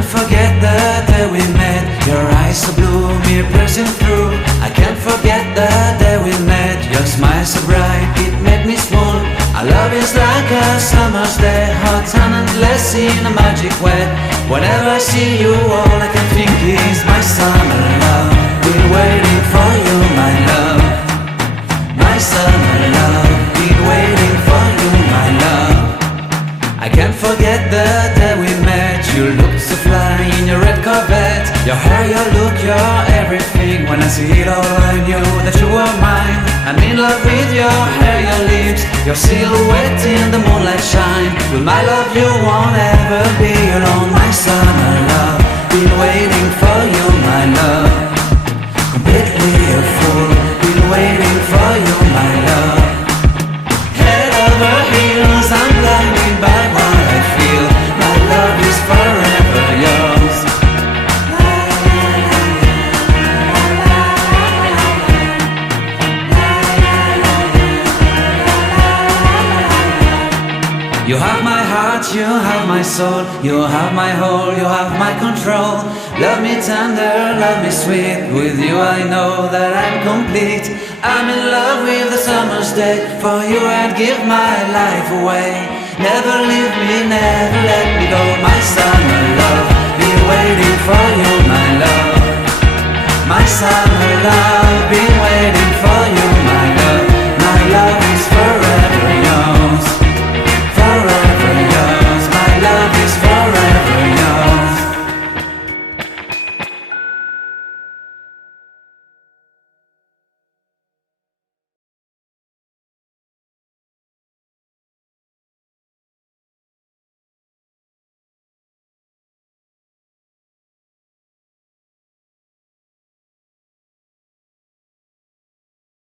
can't forget the day we met. Your eyes so blue, me piercing through. I can't forget the day we met. Your smile so bright, it made me swoon. Our love is like a summer's day, hot and endless in a magic way. Whenever I see you, all I can think is my summer love. Been waiting for you, my love. My summer love. Been waiting for you, my love. I can't forget the day we met. You looked so fly in your red Corvette. Your hair, your look, your everything. When I see it all, I knew that you were mine. I'm in love with your hair, your lips, your silhouette in the moonlight shine. With my love you won't ever be alone. My summer love, been waiting for you, my love. Completely a fool, been waiting for you, my love. Head over heels, I'm blinded by what I feel. My love is forever yours. You have my heart, you have my soul. You have my whole, you have my control. Love me tender, love me sweet. With you I know that I'm complete. I'm in love with the summer's day. For you I'd give my life away. Never leave me, never let me go. My summer love,